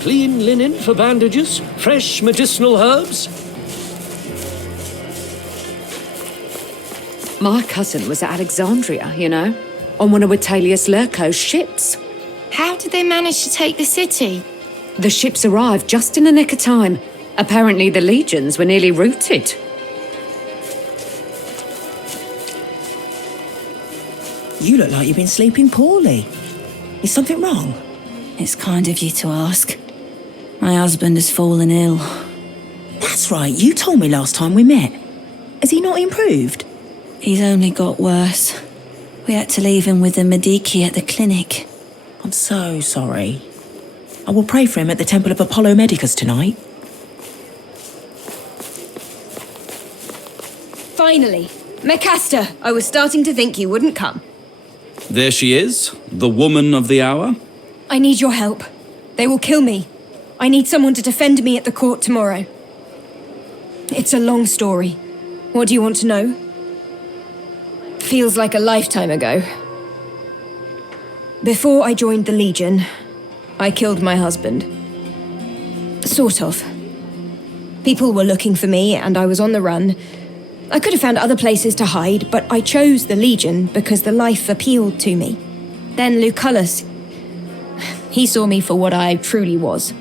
Clean linen for bandages, fresh medicinal herbs. My cousin was at Alexandria, you know, on one of Vitellius Lurco's ships. How did they manage to take the city? The ships arrived just in the nick of time. Apparently the legions were nearly routed. You look like you've been sleeping poorly. Is something wrong? It's kind of you to ask. My husband has fallen ill. That's right, you told me last time we met. Has he not improved? He's only got worse. We had to leave him with the Medici at the clinic. I'm so sorry. I will pray for him at the Temple of Apollo Medicus tonight. Finally! Mecasta, I was starting to think you wouldn't come. There she is, the woman of the hour. I need your help. They will kill me. I need someone to defend me at the court tomorrow. It's a long story. What do you want to know? Feels like a lifetime ago. Before I joined the Legion, I killed my husband. Sort of. People were looking for me and I was on the run. I could have found other places to hide, but I chose the Legion because the life appealed to me. Then Lucullus, he saw me for what I truly was.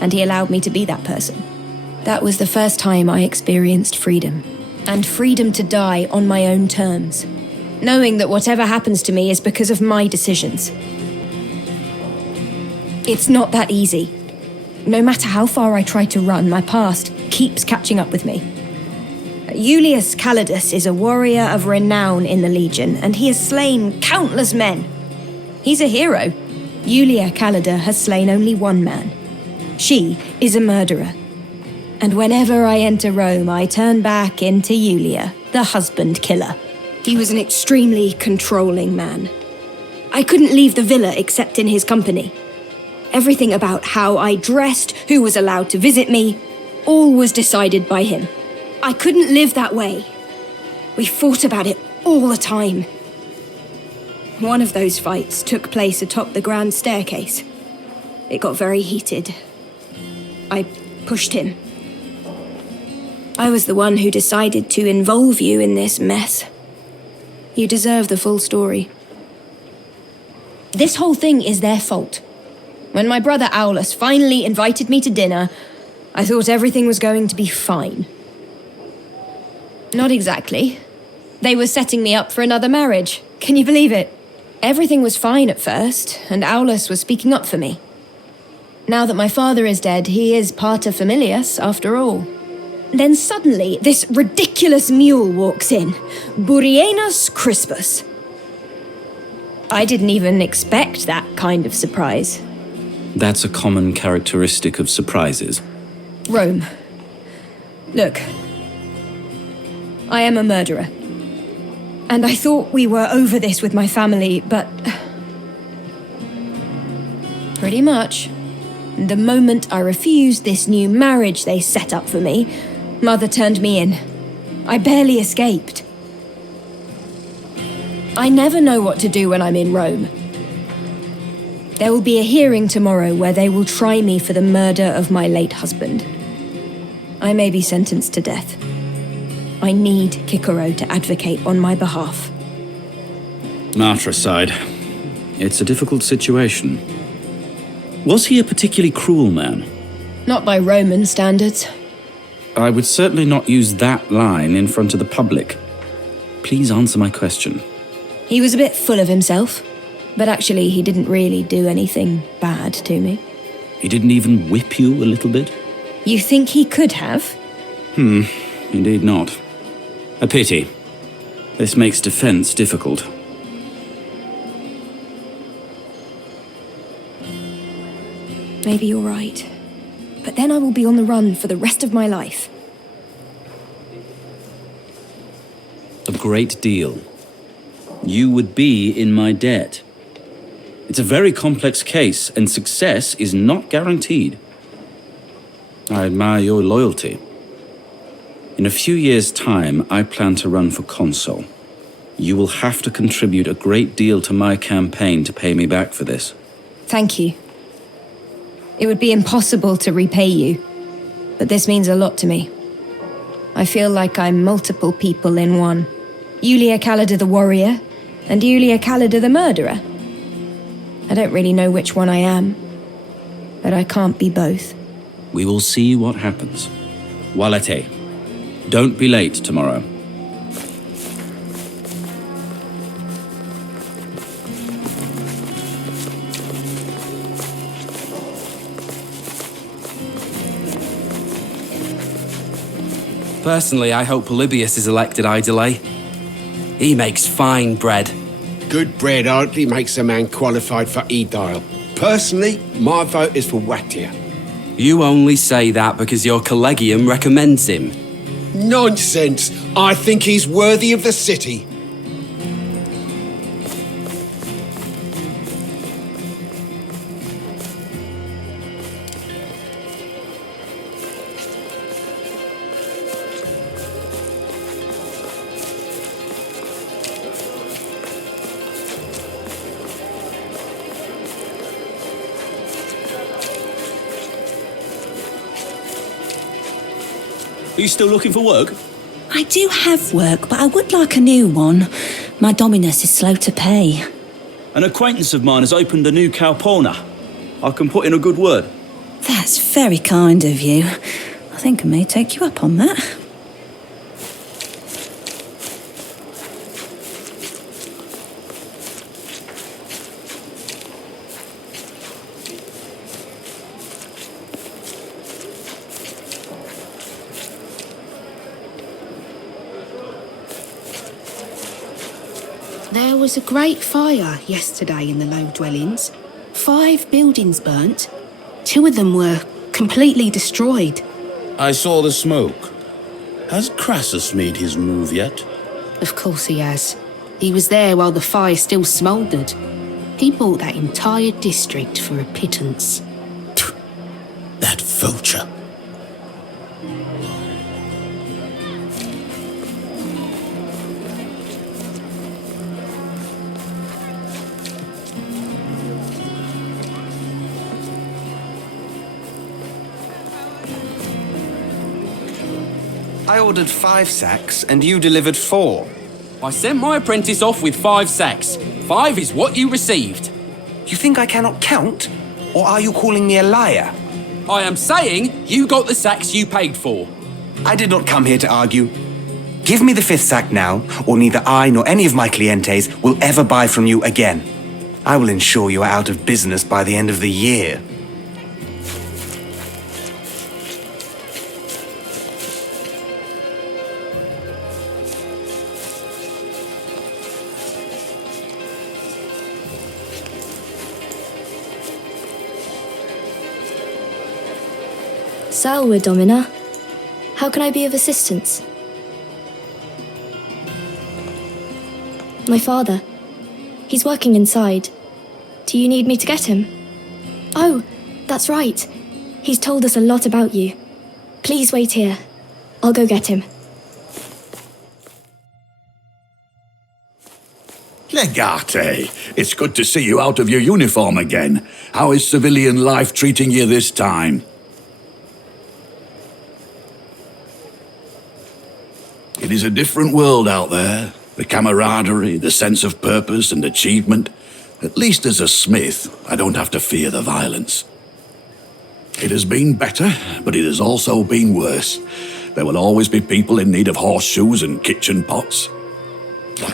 And he allowed me to be that person. That was the first time I experienced freedom. And freedom to die on my own terms. Knowing that whatever happens to me is because of my decisions. It's not that easy. No matter how far I try to run, my past keeps catching up with me. Julius Calidus is a warrior of renown in the Legion, and he has slain countless men. He's a hero. Julia Calida has slain only one man. She is a murderer. And whenever I enter Rome, I turn back into Julia, the husband killer. He was an extremely controlling man. I couldn't leave the villa except in his company. Everything about how I dressed, who was allowed to visit me, all was decided by him. I couldn't live that way. We fought about it all the time. One of those fights took place atop the grand staircase. It got very heated. I pushed him. I was the one who decided to involve you in this mess. You deserve the full story. This whole thing is their fault. When my brother Aulus finally invited me to dinner, I thought everything was going to be fine. Not exactly. They were setting me up for another marriage. Can you believe it? Everything was fine at first, and Aulus was speaking up for me. Now that my father is dead, he is pater familias after all. Then suddenly, this ridiculous mule walks in, Burienus Crispus. I didn't even expect that kind of surprise. That's a common characteristic of surprises. Rome. Look. I am a murderer. And I thought we were over this with my family, but... pretty much. The moment I refused this new marriage they set up for me, Mother turned me in. I barely escaped. I never know what to do when I'm in Rome. There will be a hearing tomorrow where they will try me for the murder of my late husband. I may be sentenced to death. I need Cicero to advocate on my behalf. Matricide. It's a difficult situation. Was he a particularly cruel man? Not by Roman standards. I would certainly not use that line in front of the public. Please answer my question. He was a bit full of himself, but actually he didn't really do anything bad to me. He didn't even whip you a little bit? You think he could have? Indeed not. A pity. This makes defense difficult. Maybe you're right. But then I will be on the run for the rest of my life. A great deal. You would be in my debt. It's a very complex case, and success is not guaranteed. I admire your loyalty. In a few years' time, I plan to run for consul. You will have to contribute a great deal to my campaign to pay me back for this. Thank you. It would be impossible to repay you, but this means a lot to me. I feel like I'm multiple people in one. Yulia Calida the warrior, and Yulia Calida the murderer. I don't really know which one I am, but I can't be both. We will see what happens. Walete, don't be late tomorrow. Personally, I hope Polybius is elected Idolay. He makes fine bread. Good bread hardly makes a man qualified for Edile. Personally, my vote is for Watia. You only say that because your collegium recommends him. Nonsense! I think he's worthy of the city. Are you still looking for work? I do have work, but I would like a new one. My dominus is slow to pay. An acquaintance of mine has opened a new Calpona. I can put in a good word. That's very kind of you. I think I may take you up on that. There was a great fire yesterday in the low dwellings. 5 buildings burnt. 2 of them were completely destroyed. I saw the smoke. Has Crassus made his move yet? Of course he has. He was there while the fire still smouldered. He bought that entire district for a pittance. That vulture. I ordered 5 sacks, and you delivered 4. I sent my apprentice off with 5 sacks. 5 is what you received. You think I cannot count? Or are you calling me a liar? I am saying you got the sacks you paid for. I did not come here to argue. Give me the 5th sack now, or neither I nor any of my clientes will ever buy from you again. I will ensure you are out of business by the end of the year. Salve, Domina. How can I be of assistance? My father. He's working inside. Do you need me to get him? Oh, that's right. He's told us a lot about you. Please wait here. I'll go get him. Legate, it's good to see you out of your uniform again. How is civilian life treating you this time? It is a different world out there. The camaraderie, the sense of purpose and achievement. At least as a smith, I don't have to fear the violence. It has been better, but it has also been worse. There will always be people in need of horseshoes and kitchen pots.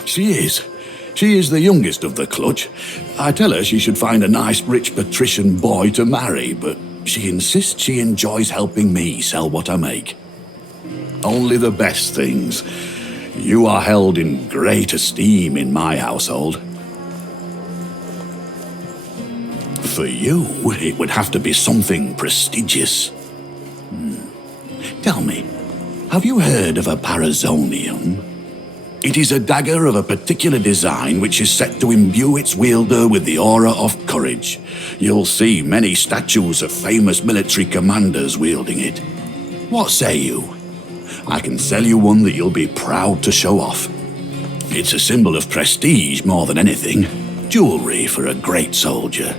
She is the youngest of the clutch. I tell her she should find a nice rich patrician boy to marry, but she insists she enjoys helping me sell what I make. Only the best things. You are held in great esteem in my household. For you, it would have to be something prestigious. Tell me, have you heard of a parazonium? It is a dagger of a particular design which is set to imbue its wielder with the aura of courage. You'll see many statues of famous military commanders wielding it. What say you? I can sell you one that you'll be proud to show off. It's a symbol of prestige more than anything. Jewelry for a great soldier.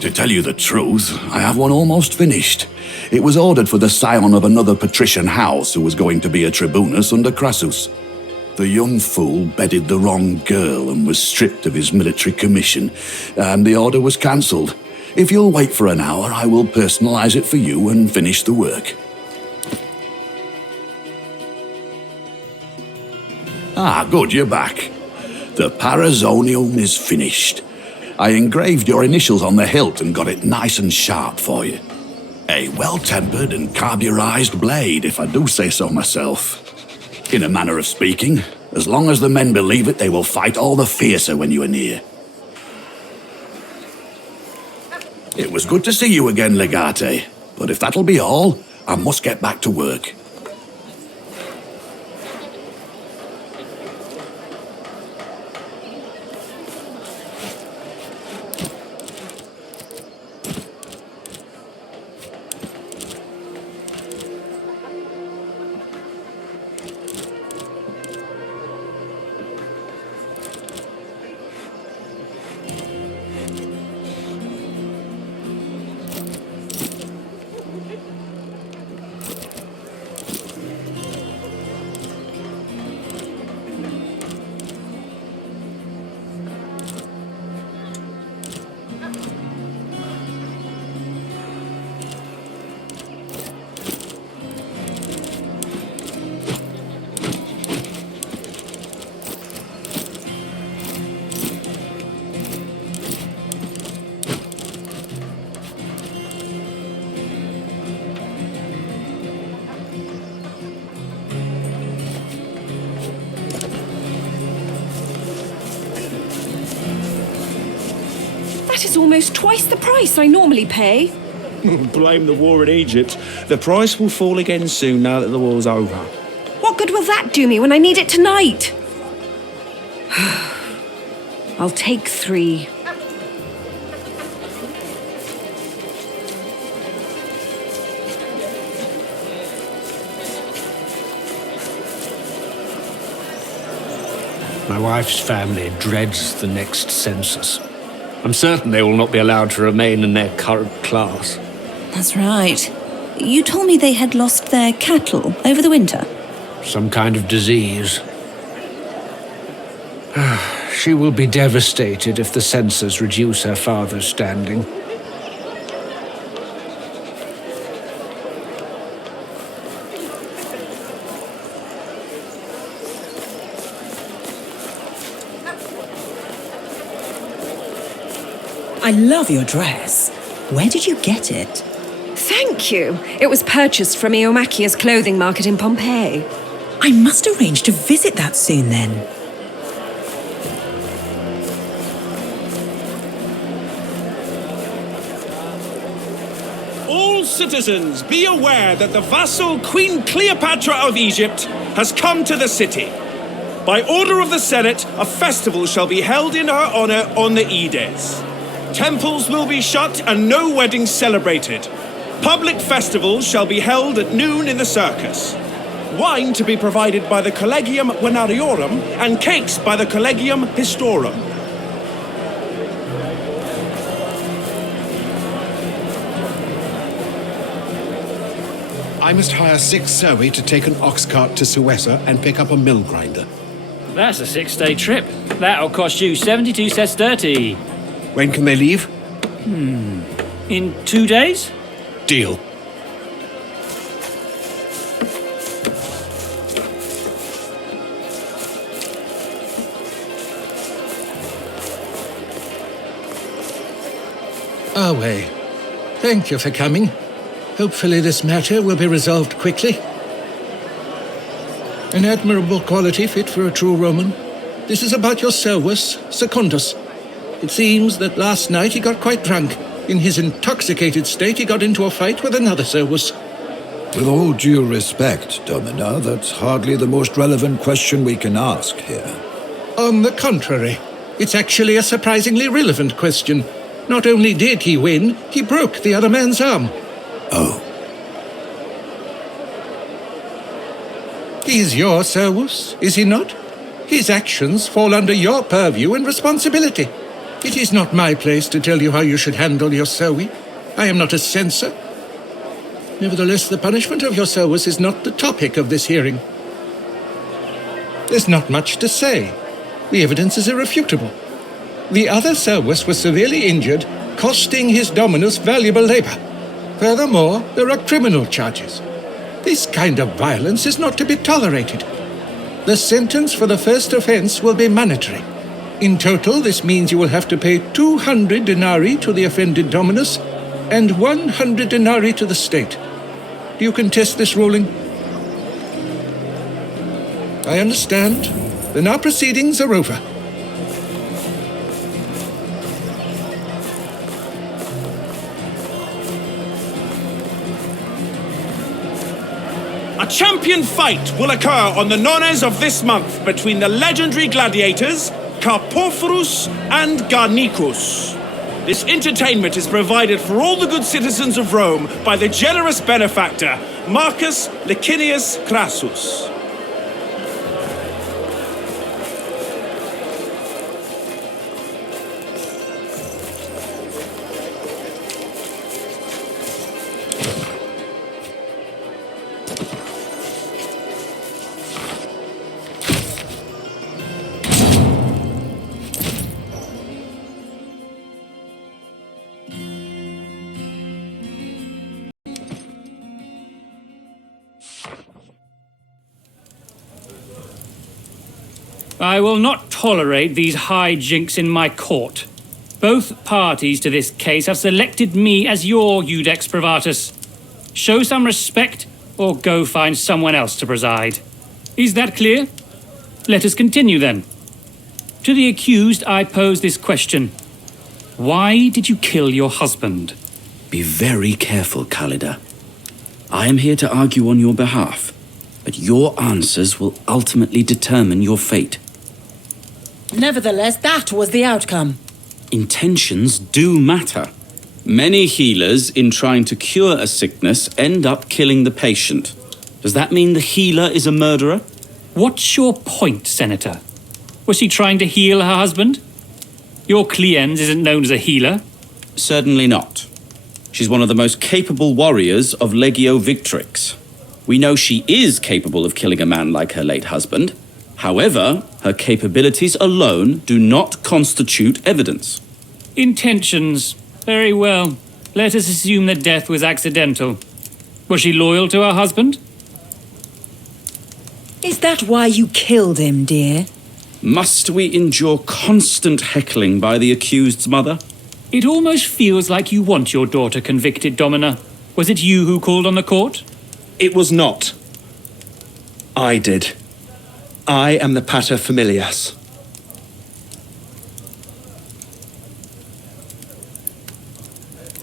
To tell you the truth, I have one almost finished. It was ordered for the scion of another patrician house who was going to be a tribunus under Crassus. The young fool bedded the wrong girl and was stripped of his military commission, and the order was cancelled. If you'll wait for an hour, I will personalize it for you and finish the work. Ah, good, you're back. The Parazonium is finished. I engraved your initials on the hilt and got it nice and sharp for you. A well-tempered and carburized blade, if I do say so myself. In a manner of speaking, as long as the men believe it, they will fight all the fiercer when you are near. It was good to see you again, Legate, but if that'll be all, I must get back to work. That is almost twice the price I normally pay. Blame the war in Egypt. The price will fall again soon now that the war's over. What good will that do me when I need it tonight? I'll take 3. My wife's family dreads the next census. I'm certain they will not be allowed to remain in their current class. That's right. You told me they had lost their cattle over the winter. Some kind of disease. She will be devastated if the censors reduce her father's standing. I love your dress. Where did you get it? Thank you. It was purchased from Iomachia's clothing market in Pompeii. I must arrange to visit that soon then. All citizens, be aware that the vassal Queen Cleopatra of Egypt has come to the city. By order of the Senate, a festival shall be held in her honor on the Ides. Temples will be shut and no weddings celebrated. Public festivals shall be held at noon in the circus. Wine to be provided by the Collegium Venariorum and cakes by the Collegium Historum. I must hire 6 servi to take an ox cart to Suessa and pick up a mill grinder. That's a 6-day trip. That'll cost you 72 sestertii. When can they leave? In 2 days? Deal. Our way. Thank you for coming. Hopefully this matter will be resolved quickly. An admirable quality fit for a true Roman. This is about your servus, Secundus. It seems that last night he got quite drunk. In his intoxicated state, he got into a fight with another servus. With all due respect, Domina, that's hardly the most relevant question we can ask here. On the contrary, it's actually a surprisingly relevant question. Not only did he win, he broke the other man's arm. Oh. He's your servus, is he not? His actions fall under your purview and responsibility. It is not my place to tell you how you should handle your Selwi. I am not a censor. Nevertheless, the punishment of your Selwas is not the topic of this hearing. There's not much to say. The evidence is irrefutable. The other Selwas was severely injured, costing his dominus valuable labor. Furthermore, there are criminal charges. This kind of violence is not to be tolerated. The sentence for the first offense will be mandatory. In total, this means you will have to pay 200 denarii to the offended dominus and 100 denarii to the state. Do you contest this ruling? I understand. Then our proceedings are over. A champion fight will occur on the nones of this month between the legendary gladiators Carpophorus and Garnicus. This entertainment is provided for all the good citizens of Rome by the generous benefactor Marcus Licinius Crassus. I will not tolerate these hijinks in my court. Both parties to this case have selected me as your Iudex Privatus. Show some respect, or go find someone else to preside. Is that clear? Let us continue then. To the accused, I pose this question. Why did you kill your husband? Be very careful, Callida. I am here to argue on your behalf, but your answers will ultimately determine your fate. Nevertheless, that was the outcome. Intentions do matter. Many healers, in trying to cure a sickness, end up killing the patient. Does that mean the healer is a murderer? What's your point, Senator? Was she trying to heal her husband? Your client isn't known as a healer. Certainly not. She's one of the most capable warriors of Legio Victrix. We know she is capable of killing a man like her late husband. However, her capabilities alone do not constitute evidence. Intentions. Very well. Let us assume that death was accidental. Was she loyal to her husband? Is that why you killed him, dear? Must we endure constant heckling by the accused's mother? It almost feels like you want your daughter convicted, Domina. Was it you who called on the court? It was not. I did. I am the pater familias.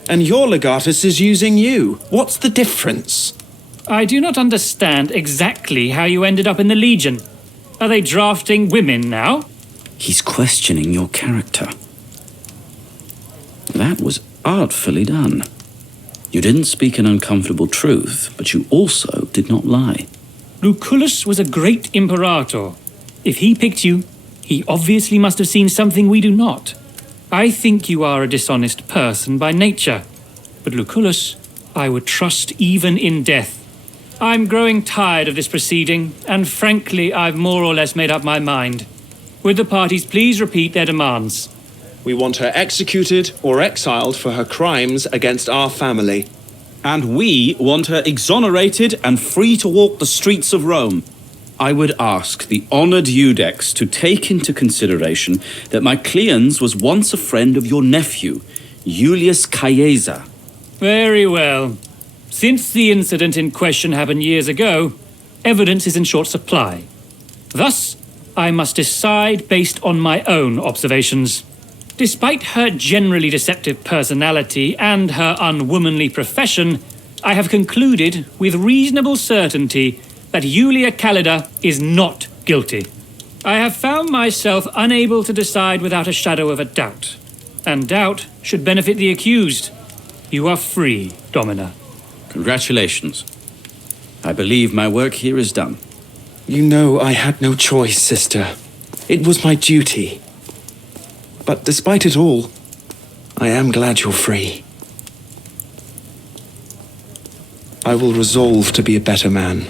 And your legatus is using you. What's the difference? I do not understand exactly how you ended up in the Legion. Are they drafting women now? He's questioning your character. That was artfully done. You didn't speak an uncomfortable truth, but you also did not lie. Lucullus was a great imperator. If he picked you, he obviously must have seen something we do not. I think you are a dishonest person by nature, but Lucullus, I would trust even in death. I'm growing tired of this proceeding, and frankly, I've more or less made up my mind. Would the parties please repeat their demands? We want her executed or exiled for her crimes against our family. And we want her exonerated and free to walk the streets of Rome. I would ask the honored Iudex to take into consideration that my Cleons was once a friend of your nephew, Julius Caesar. Very well. Since the incident in question happened years ago, evidence is in short supply. Thus, I must decide based on my own observations. Despite her generally deceptive personality and her unwomanly profession, I have concluded with reasonable certainty that Julia Callida is not guilty. I have found myself unable to decide without a shadow of a doubt, and doubt should benefit the accused. You are free, Domina. Congratulations. I believe my work here is done. You know I had no choice, sister. It was my duty. But despite it all, I am glad you're free. I will resolve to be a better man.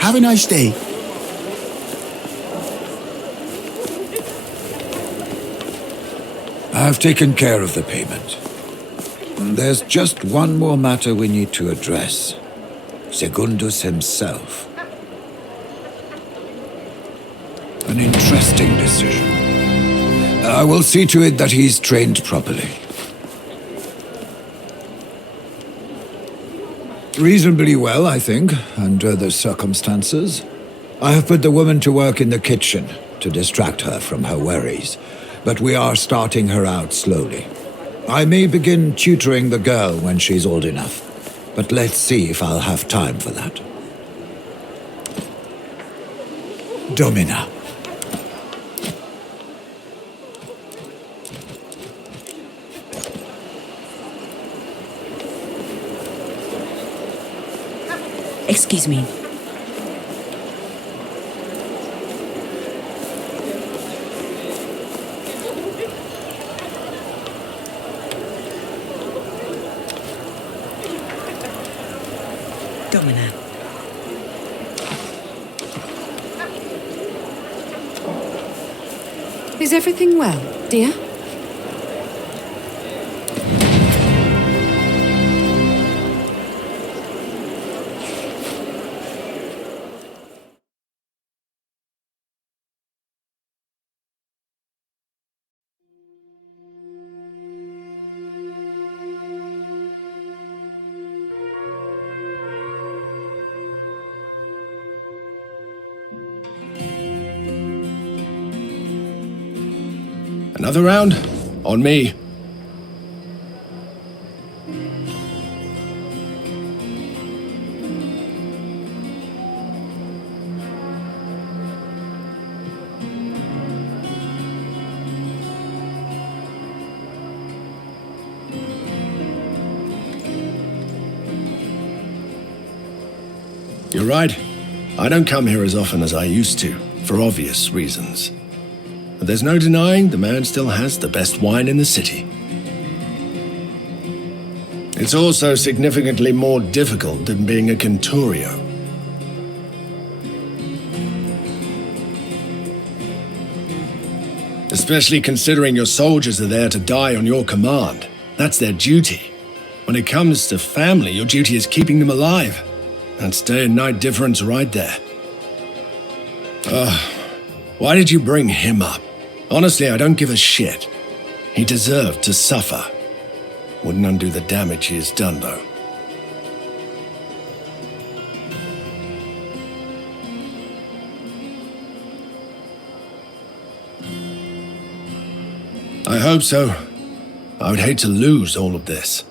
Have a nice day. I've taken care of the payment. There's just one more matter we need to address. Secundus himself. An interesting decision. I will see to it that he's trained properly. Reasonably well, I think, under the circumstances. I have put the woman to work in the kitchen to distract her from her worries, but we are starting her out slowly. I may begin tutoring the girl when she's old enough, but let's see if I'll have time for that. Domina. Excuse me. Domina. Is everything well, dear? Another round? On me. You're right. I don't come here as often as I used to, for obvious reasons. But there's no denying the man still has the best wine in the city. It's also significantly more difficult than being a Centurio. Especially considering your soldiers are there to die on your command. That's their duty. When it comes to family, your duty is keeping them alive. That's day and night difference right there. Why did you bring him up? Honestly, I don't give a shit. He deserved to suffer. Wouldn't undo the damage he has done, though. I hope so. I would hate to lose all of this.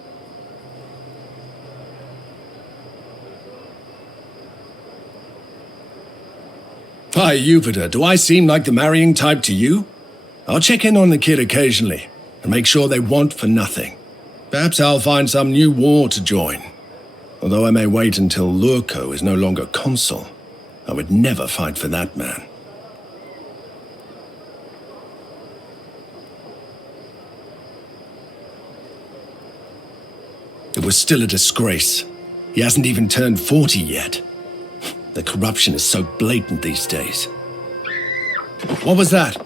By Jupiter, do I seem like the marrying type to you? I'll check in on the kid occasionally and make sure they want for nothing. Perhaps I'll find some new war to join. Although I may wait until Lurko is no longer consul, I would never fight for that man. It was still a disgrace. He hasn't even turned 40 yet. The corruption is so blatant these days. What was that?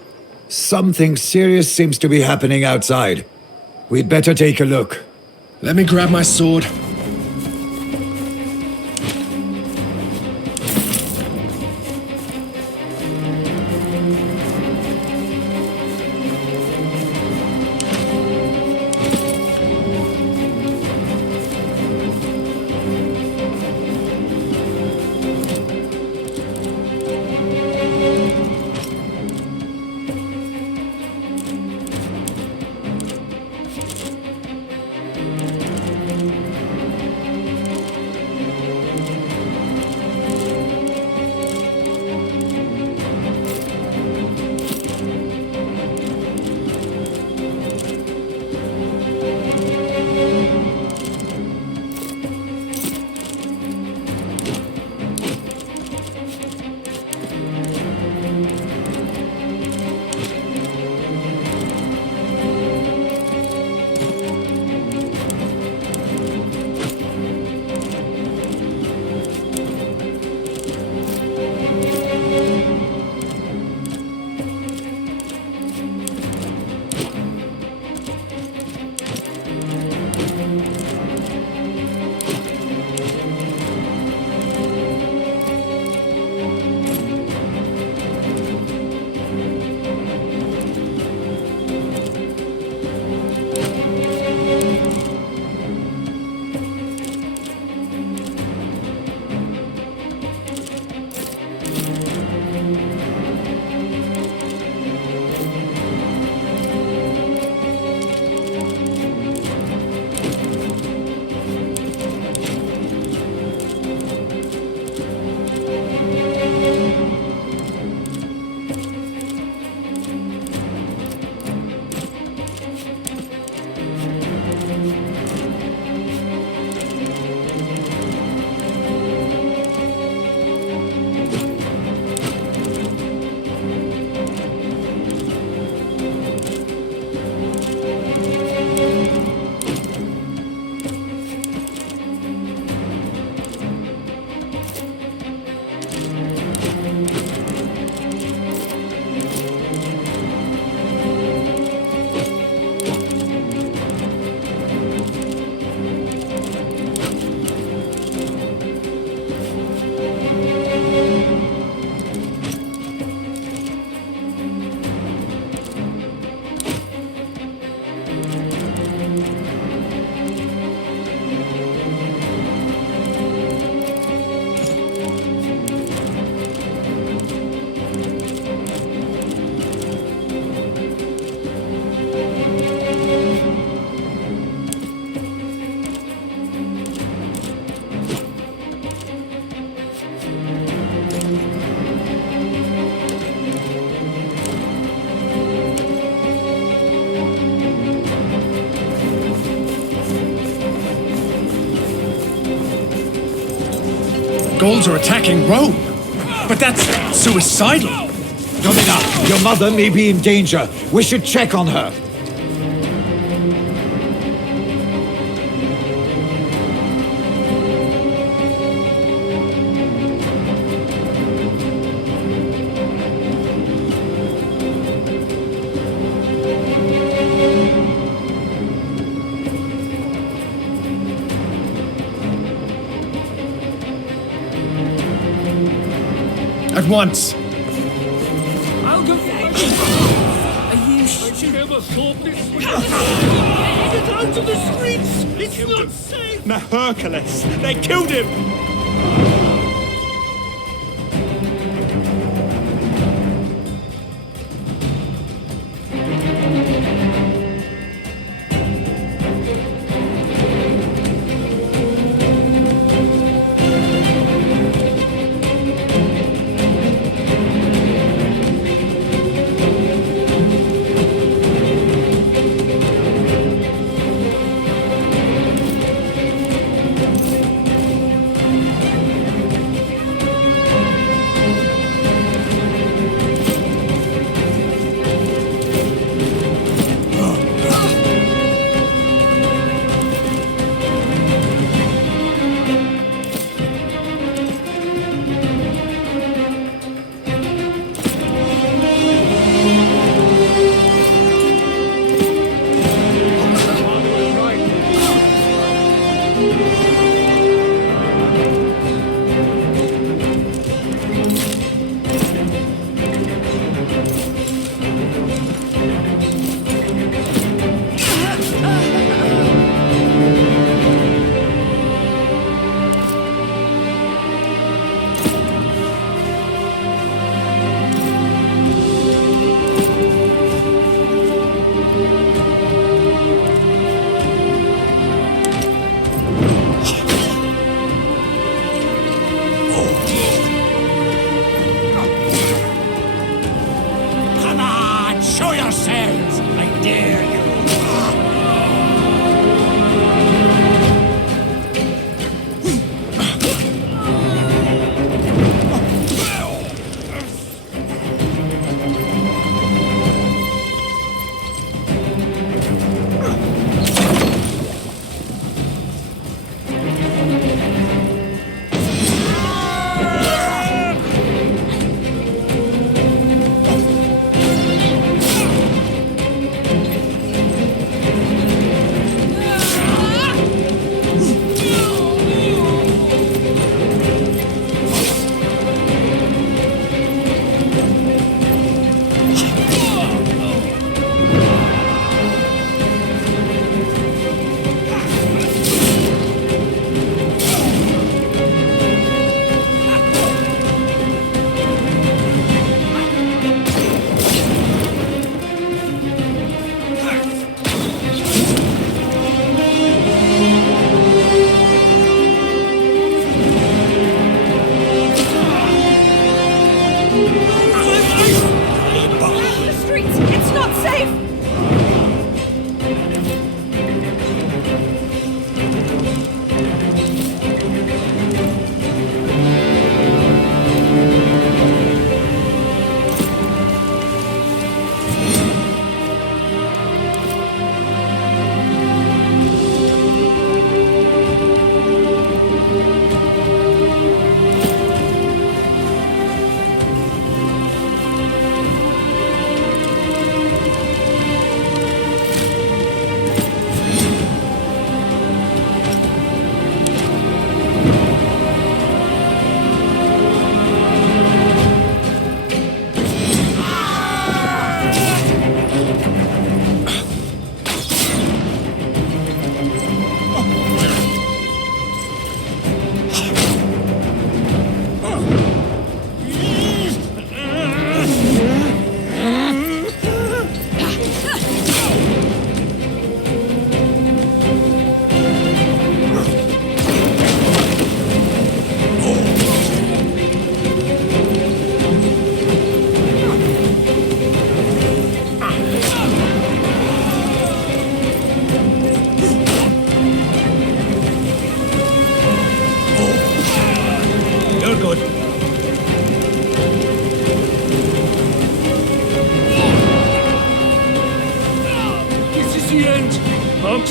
Something serious seems to be happening outside. We'd better take a look. Let me grab my sword. Gauls are attacking Rome. But that's suicidal. Domina, your mother may be in danger. We should check on her. At once. I'll go. Are you never thought this would get out of the streets? It's not safe. Hercules! They killed him!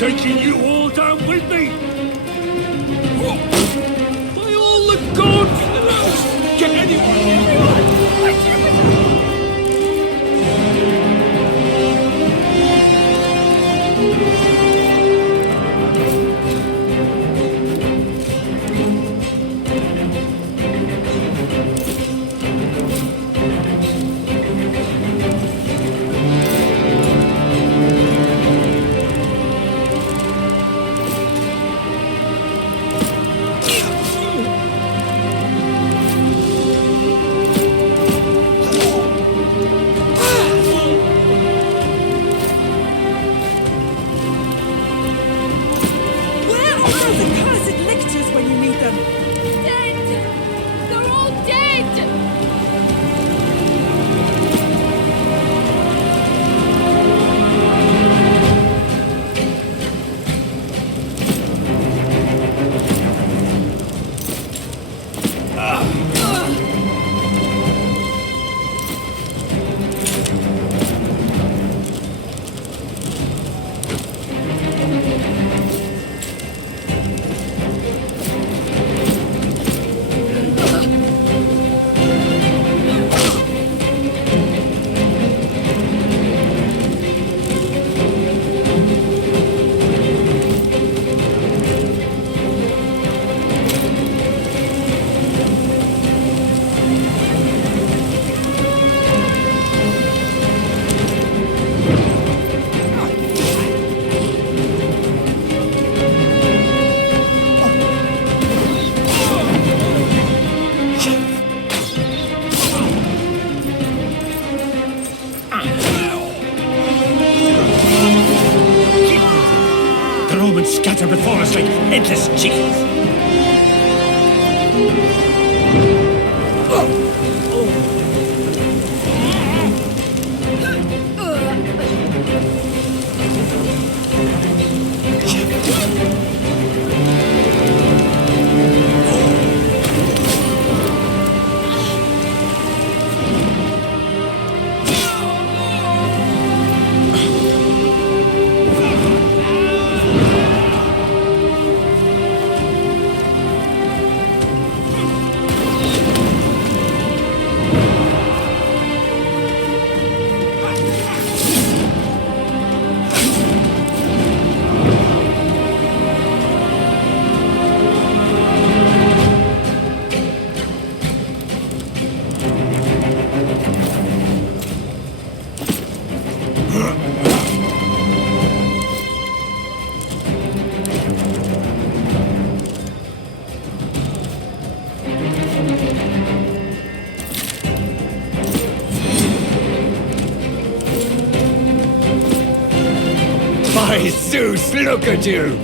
taking you all down with me! By all the gods! Get Where are the cursed lictors when you need them? Dead! They're all dead! The Romans scatter before us like headless chickens! By Zeus, look at you!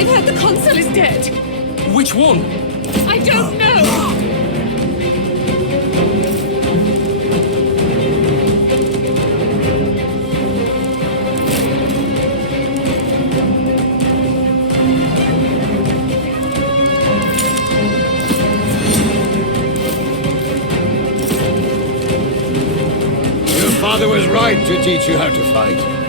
I've heard the consul is dead. Which one? I don't know. Your father was right to teach you how to fight.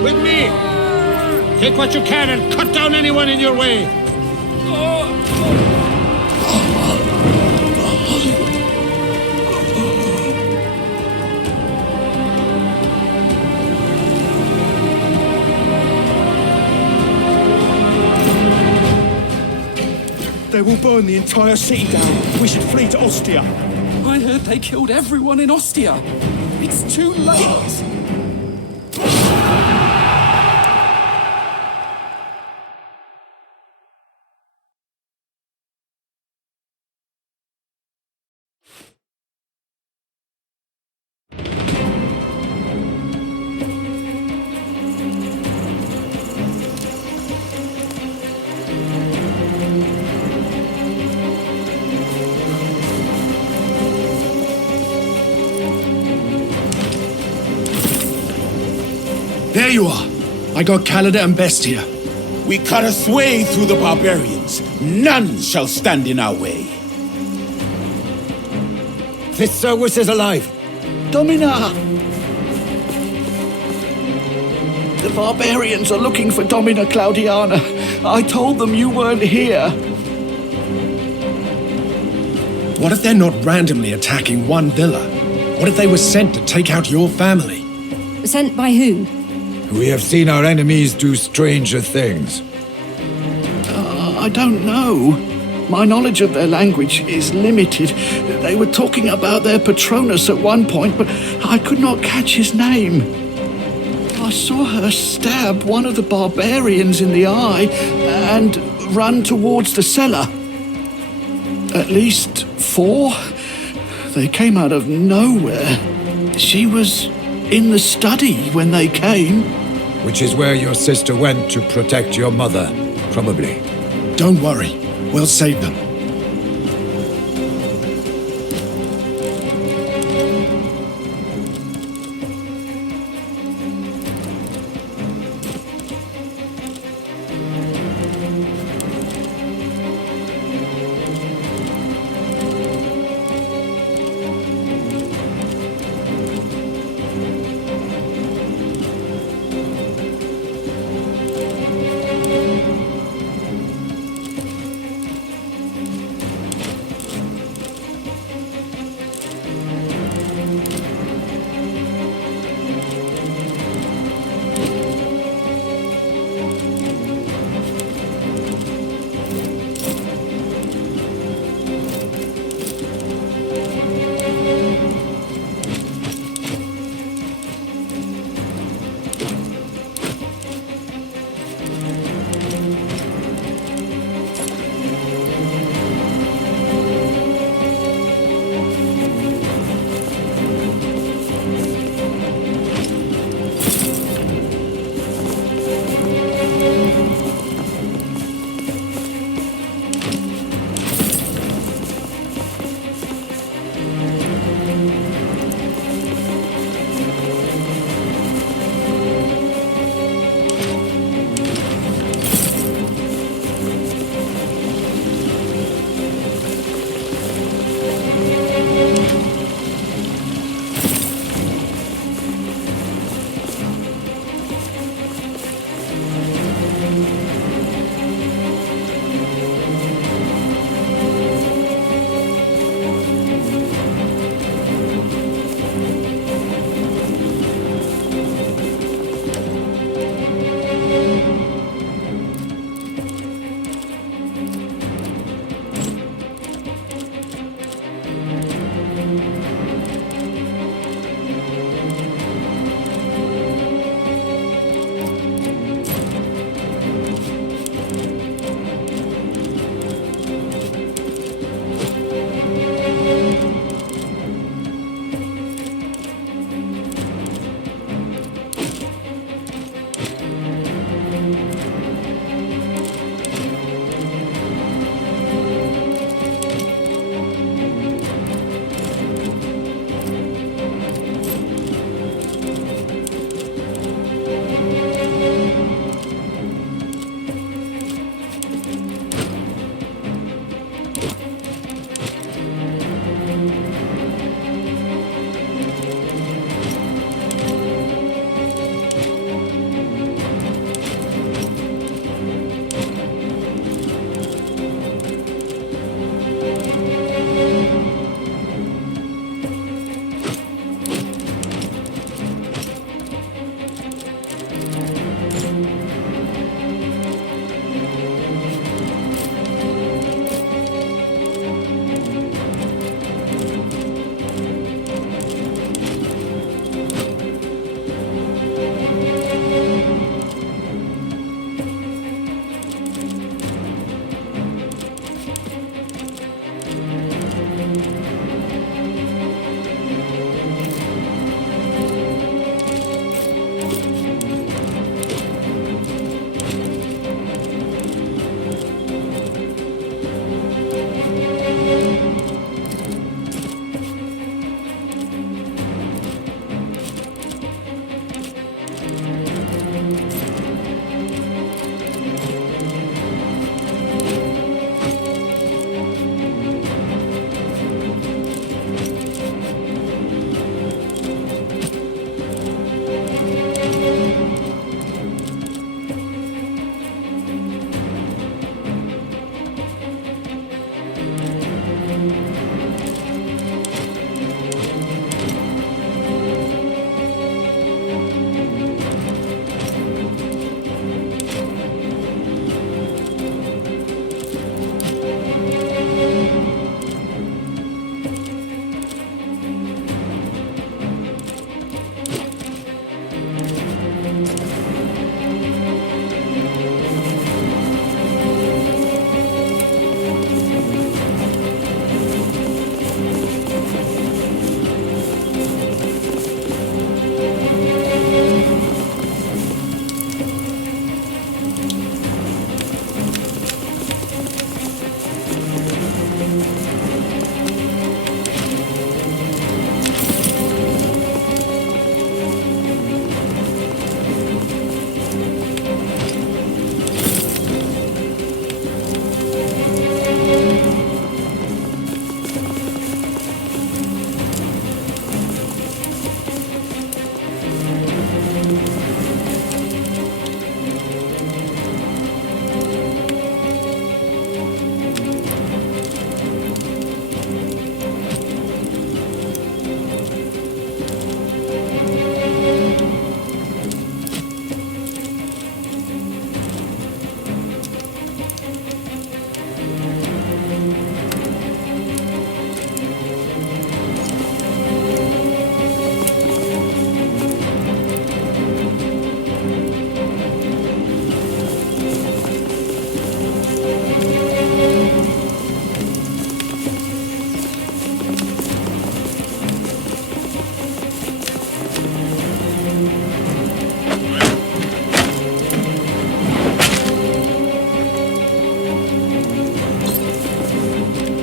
With me! Take what you can and cut down anyone in your way! They will burn the entire city down. We should flee to Ostia. I heard they killed everyone in Ostia. It's too late. There you are. I got Calida and Best here. We cut a sway through the barbarians. None shall stand in our way. This Service is alive. Domina! The barbarians are looking for Domina Claudiana. I told them you weren't here. What if they're not randomly attacking one villa? What if they were sent to take out your family? Sent by who? We have seen our enemies do stranger things. I don't know. My knowledge of their language is limited. They were talking about their Patronus at one point, but I could not catch his name. I saw her stab one of the barbarians in the eye and run towards the cellar. At least 4. They came out of nowhere. She was in the study when they came. Which is where your sister went to protect your mother, probably. Don't worry. We'll save them.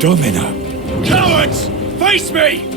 Domina. Cowards! Face me!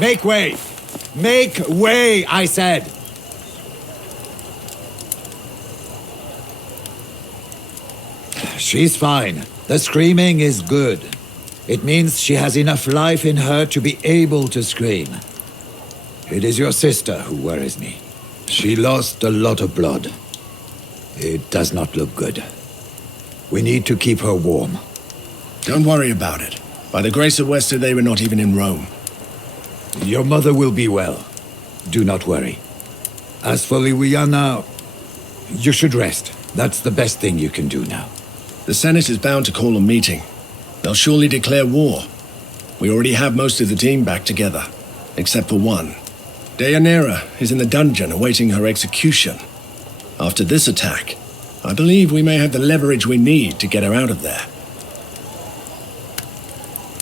Make way! Make way, I said! She's fine. The screaming is good. It means she has enough life in her to be able to scream. It is your sister who worries me. She lost a lot of blood. It does not look good. We need to keep her warm. Don't worry about it. By the grace of Wester, they were not even in Rome. Your mother will be well. Do not worry. As for Liwiana, you should rest. That's the best thing you can do now. The Senate is bound to call a meeting. They'll surely declare war. We already have most of the team back together, except for one. Deianira is in the dungeon awaiting her execution. After this attack, I believe we may have the leverage we need to get her out of there.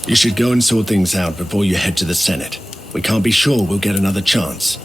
You should go and sort things out before you head to the Senate. We can't be sure we'll get another chance.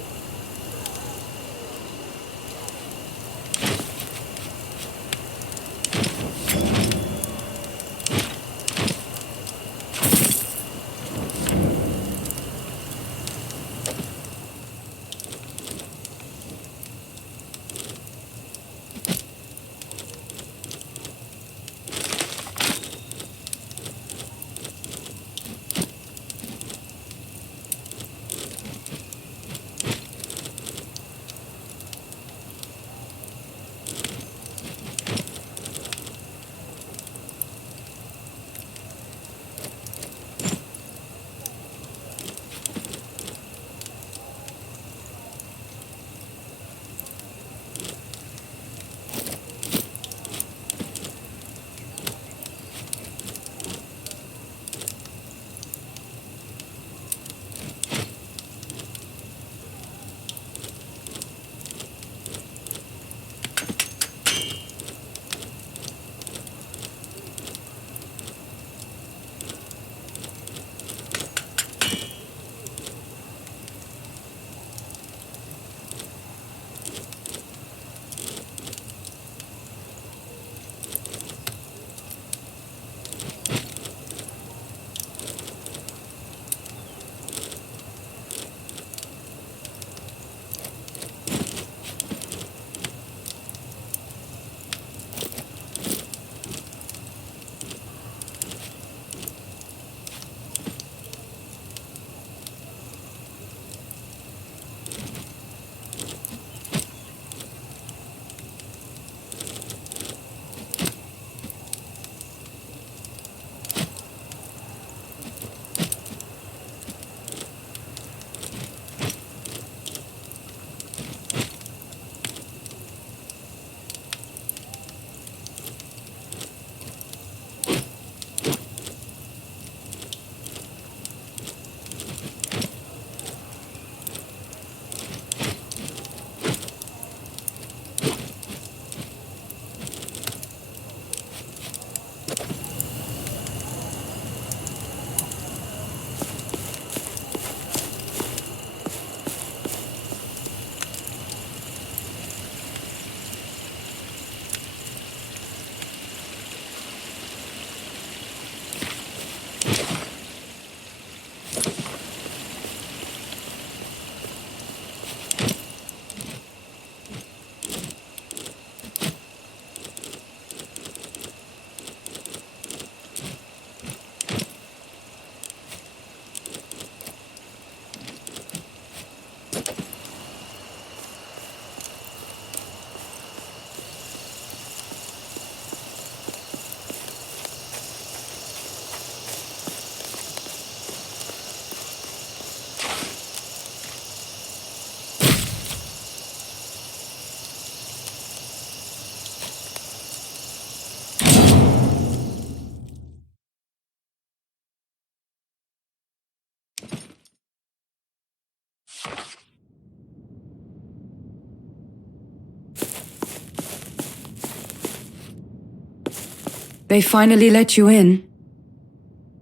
They finally let you in.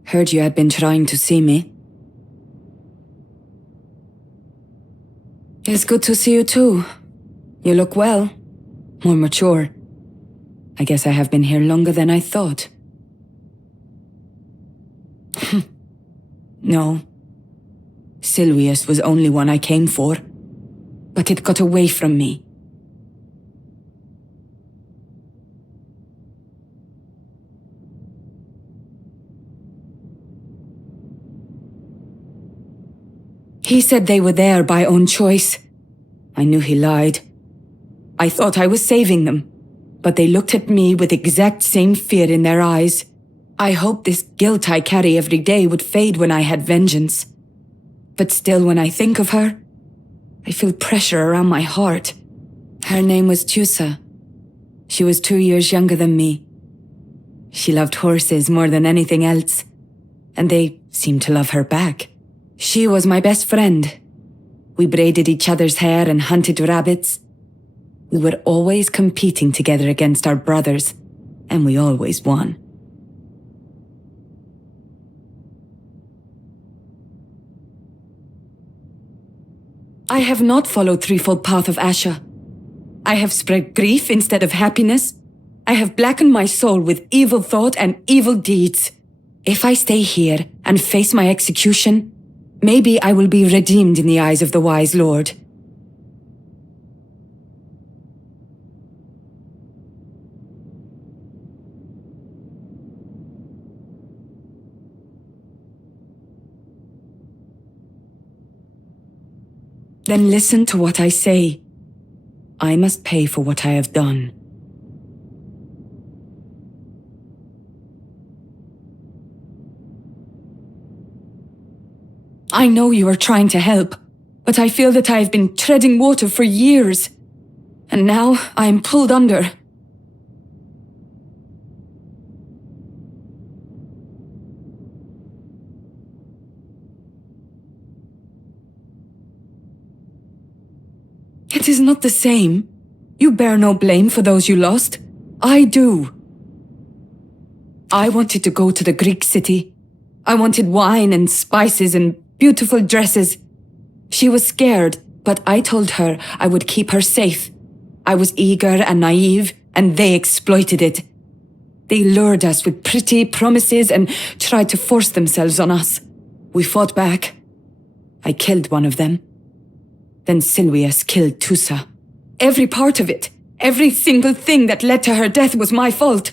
Heard you had been trying to see me. It's good to see you too. You look well. More mature. I guess I have been here longer than I thought. No. Silvius was only one I came for. But it got away from me. He said they were there by own choice. I knew he lied. I thought I was saving them, but they looked at me with exact same fear in their eyes. I hoped this guilt I carry every day would fade when I had vengeance. But still, when I think of her, I feel pressure around my heart. Her name was Tusa. She was 2 years younger than me. She loved horses more than anything else, and they seemed to love her back. She was my best friend. We braided each other's hair and hunted rabbits. We were always competing together against our brothers, and we always won. I have not followed threefold path of Asha. I have spread grief instead of happiness. I have blackened my soul with evil thought and evil deeds. If I stay here and face my execution, maybe I will be redeemed in the eyes of the wise Lord. Then listen to what I say. I must pay for what I have done. I know you are trying to help, but I feel that I have been treading water for years. And now I am pulled under. It is not the same. You bear no blame for those you lost. I do. I wanted to go to the Greek city. I wanted wine and spices and beautiful dresses. She was scared, but I told her I would keep her safe. I was eager and naive, and they exploited it. They lured us with pretty promises and tried to force themselves on us. We fought back. I killed one of them. Then Silvius killed Tusa. Every part of it, every single thing that led to her death was my fault.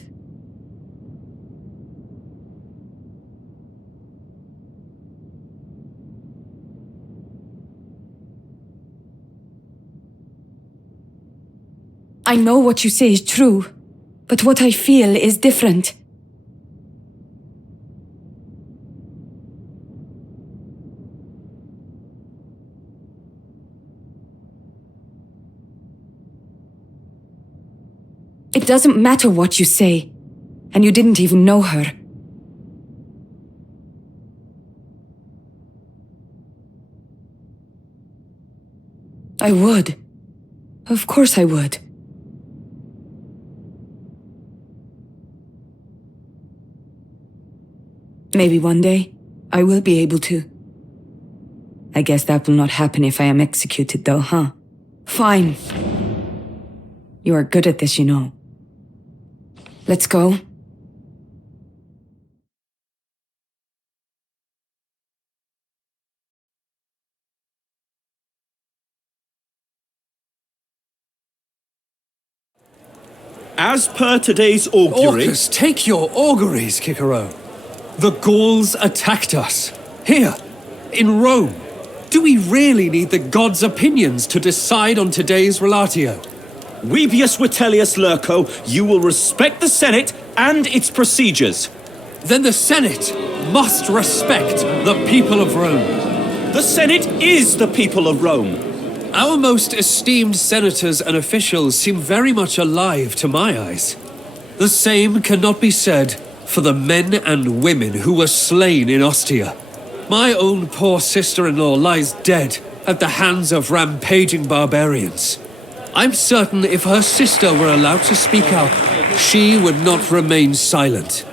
I know what you say is true, but what I feel is different. It doesn't matter what you say, and you didn't even know her. I would. Of course I would. Maybe one day, I will be able to. I guess that will not happen if I am executed though, huh? Fine. You are good at this, you know. Let's go. As per today's augury... Orcus, take your auguries, Cicero. The Gauls attacked us. Here, in Rome. Do we really need the gods' opinions to decide on today's relatio? Webius Vitellius Lurco, you will respect the Senate and its procedures. Then the Senate must respect the people of Rome. The Senate is the people of Rome. Our most esteemed senators and officials seem very much alive to my eyes. The same cannot be said for the men and women who were slain in Ostia. My own poor sister-in-law lies dead at the hands of rampaging barbarians. I'm certain if her sister were allowed to speak out, she would not remain silent.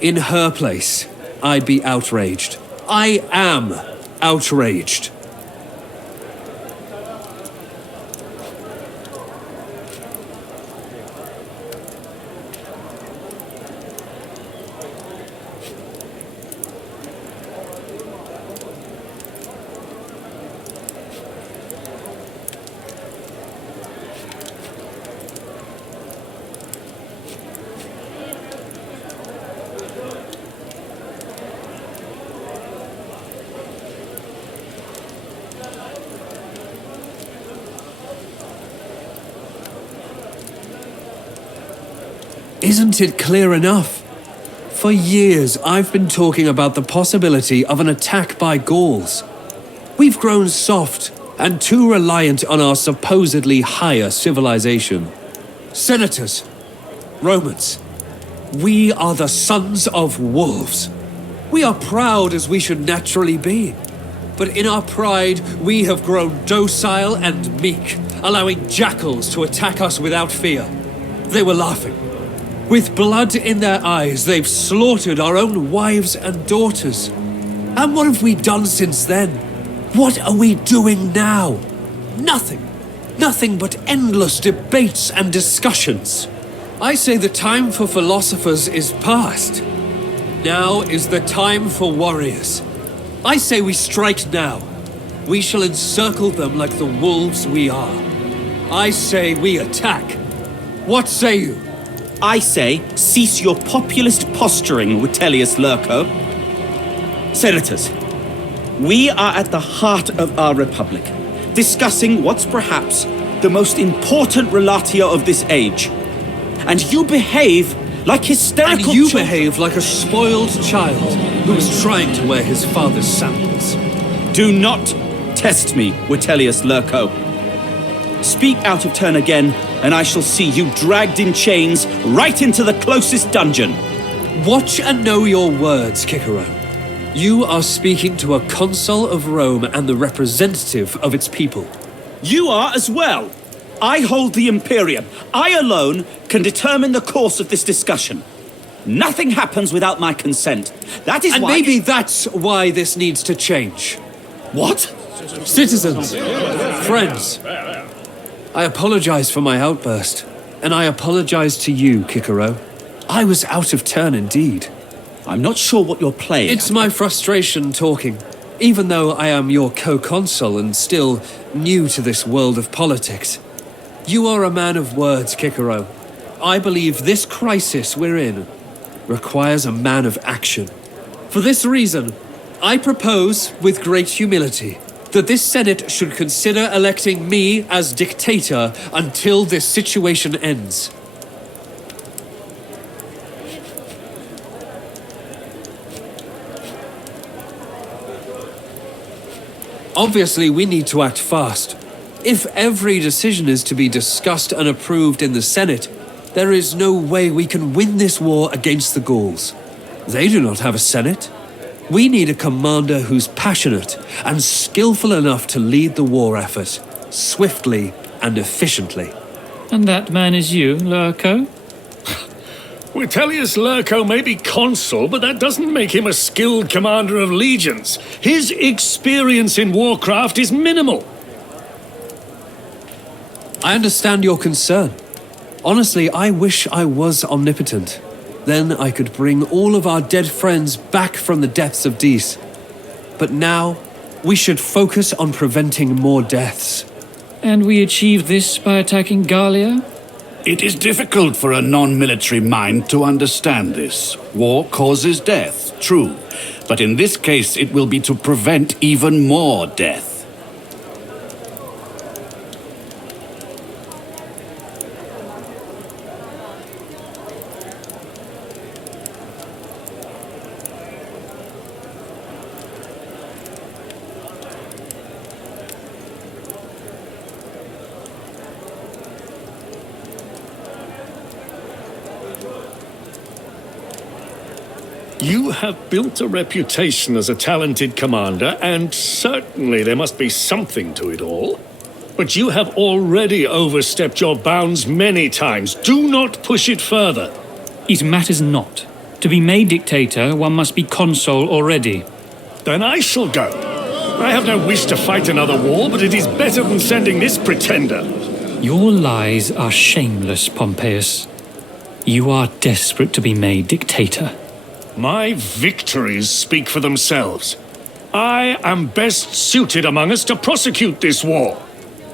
In her place, I'd be outraged. I am outraged. Isn't it clear enough? For years, I've been talking about the possibility of an attack by Gauls. We've grown soft and too reliant on our supposedly higher civilization. Senators, Romans, we are the sons of wolves. We are proud as we should naturally be. But in our pride, we have grown docile and meek, allowing jackals to attack us without fear. They were laughing. With blood in their eyes, they've slaughtered our own wives and daughters. And what have we done since then? What are we doing now? Nothing. Nothing but endless debates and discussions. I say the time for philosophers is past. Now is the time for warriors. I say we strike now. We shall encircle them like the wolves we are. I say we attack. What say you? I say, cease your populist posturing, Vitellius Lurco. Senators, we are at the heart of our republic, discussing what's perhaps the most important relatio of this age. And you behave like hysterical And you behave like a spoiled child who is trying to wear his father's sandals. Do not test me, Vitellius Lurco. Speak out of turn again, and I shall see you dragged in chains right into the closest dungeon. Watch and know your words, Cicero. You are speaking to a consul of Rome and the representative of its people. You are as well. I hold the Imperium. I alone can determine the course of this discussion. Nothing happens without my consent. That is and why... maybe that's why this needs to change. What? Citizens, friends, I apologize for my outburst, and I apologize to you, Cicero. I was out of turn indeed. I'm not sure what you're playing. It's my frustration talking, even though I am your co-consul and still new to this world of politics. You are a man of words, Cicero. I believe this crisis we're in requires a man of action. For this reason, I propose, with great humility, that this Senate should consider electing me as dictator until this situation ends. Obviously, we need to act fast. If every decision is to be discussed and approved in the Senate, there is no way we can win this war against the Gauls. They do not have a Senate. We need a commander who's passionate and skillful enough to lead the war effort, swiftly and efficiently. And that man is you, Lurco? Vitellius Lurco may be consul, but that doesn't make him a skilled commander of legions. His experience in warcraft is minimal. I understand your concern. Honestly, I wish I was omnipotent. Then I could bring all of our dead friends back from the depths of Dis. But now, we should focus on preventing more deaths. And we achieved this by attacking Gallia? It is difficult for a non-military mind to understand this. War causes death, true. But in this case, it will be to prevent even more death. You have built a reputation as a talented commander, and certainly there must be something to it all. But you have already overstepped your bounds many times. Do not push it further. It matters not. To be made dictator, one must be consul already. Then I shall go. I have no wish to fight another war, but it is better than sending this pretender. Your lies are shameless, Pompeius. You are desperate to be made dictator. My victories speak for themselves. I am best suited among us to prosecute this war.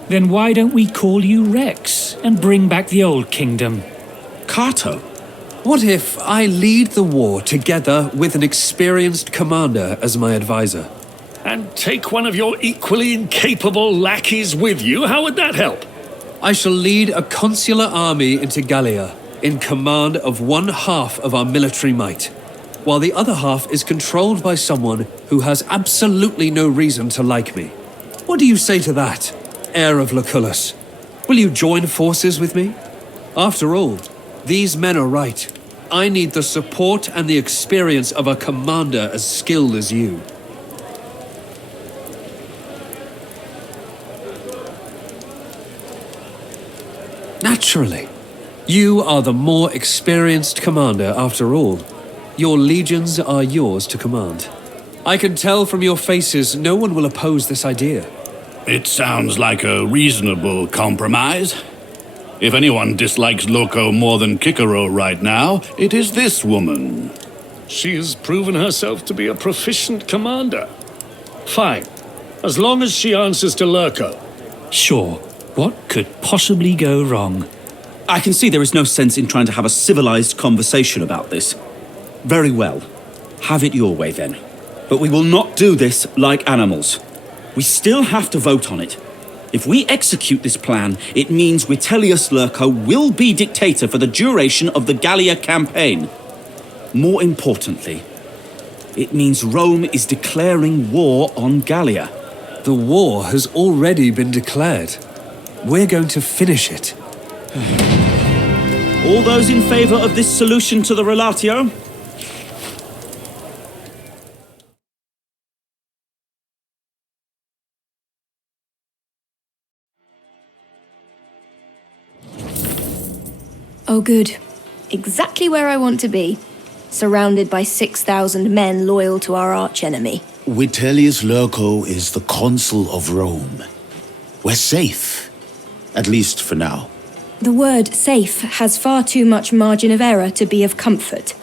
Then why don't we call you Rex and bring back the old kingdom? Cato, What if I lead the war together with an experienced commander as my advisor? And take one of your equally incapable lackeys with you? How would that help? I shall lead a consular army into Gallia, in command of one half of our military might, while the other half is controlled by someone who has absolutely no reason to like me. What do you say to that, heir of Lucullus? Will you join forces with me? After all, these men are right. I need the support and the experience of a commander as skilled as you. Naturally. You are the more experienced commander after all. Your legions are yours to command. I can tell from your faces no one will oppose this idea. It sounds like a reasonable compromise. If anyone dislikes Loco more than Cicero right now, it is this woman. She has proven herself to be a proficient commander. Fine, as long as she answers to Lurko. Sure. What could possibly go wrong? I can see there is no sense in trying to have a civilized conversation about this. Very well. Have it your way then. But we will not do this like animals. We still have to vote on it. If we execute this plan, it means Vitellius Lurco will be dictator for the duration of the Gallia campaign. More importantly, it means Rome is declaring war on Gallia. The war has already been declared. We're going to finish it. All those in favor of this solution to the relatio? Oh, good. Exactly where I want to be. Surrounded by 6,000 men loyal to our archenemy. Vitellius Lurco is the consul of Rome. We're safe. At least for now. The word safe has far too much margin of error to be of comfort.